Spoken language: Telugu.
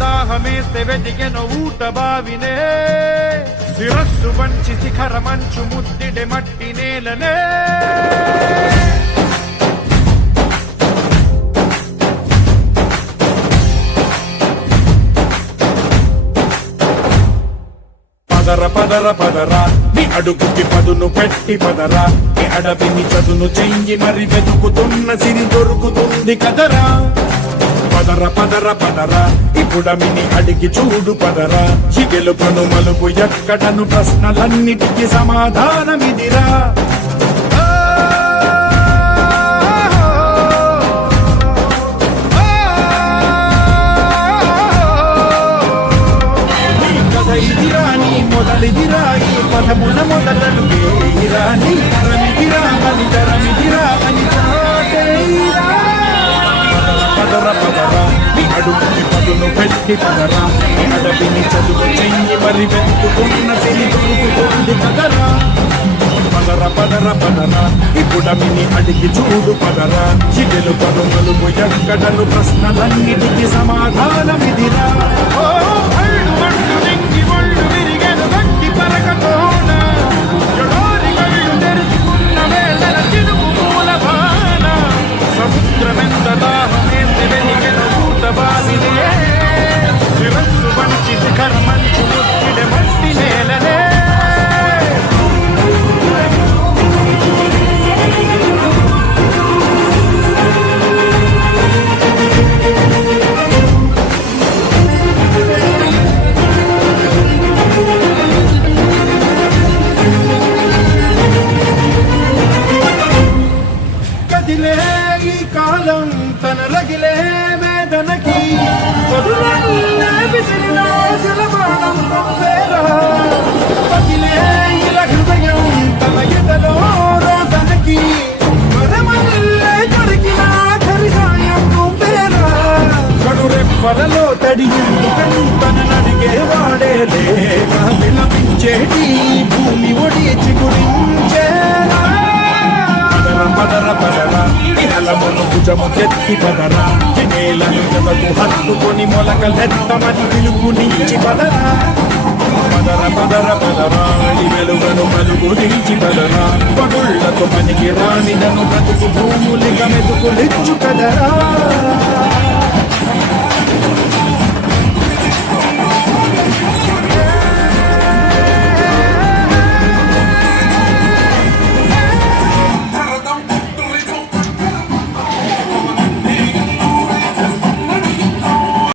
దాహమేస్తే వెతికెను ఊట బావినే శిరస్సు వంచి శిఖర మంచు ముద్దిడే మట్టి నేలనే పదర పదర పదరా నీ అడుగుకి పదును పెట్టి పదరా నీ అడవిని చదును చెయ్యి మరి వెతుకుతున్న సిరి దొరుకుతుంది కదరా పదర పదర పదరా ఇప్పుడమిని అడిగి చూడు పదరా ఈ గెలుపను మలుపు ఎక్కడను ప్రశ్నలన్నిటికీ సమాధానమిదిరా మొదలిదిరా ఈ పదమున మొదలను వేయిరా నీ తరమిదిరా అని తరమిదిరా అని చాటేయిరా పదర పదరా నీ అడుగుకి పదును పెట్టి పదరా నీ అడవిని చదువు చెయ్యి మరి వెతుకుతున్న సిరి దొరుకుతుంది కదరా పదర పదర పదరా ఇప్పుడమిని అడిగి చూడు పదరా చిగెలు పరుమలుగు ఎక్కడను ప్రశ్నలన్నిటికీ సమాధానమిదిరా సముద్రమెంత దాహమేస్తే వెతికెను ఊట బావినే శిరస్సు వంచి శిఖర మంచు ముద్దిడే మట్టి నేలనే ఈ కాలం తన రగిలే వేదనకి పగిలే ఇలా హృదయం తన ఎదలో రోదనకి మరమల్లే దొరికిన కరిగాయం పేరా కడురెప్పలలో తడిగింది తన నడిగే వాడే లేక విలపించేటి భూమి ఒడిచి గురించేరా పదర పదరా ఇహలమును భుజము తెత్తి పదరా నేలను జతకు హత్తుకొని మొలకలెత్తమని పిలుపునిచ్చి పదరా పదర పదర పదరా వెలుగను మలుగు దించి పదరా పగుళ్లతో పనికి రానిదను బ్రతుకు భూములిక మెతుకులిచ్చు కదరా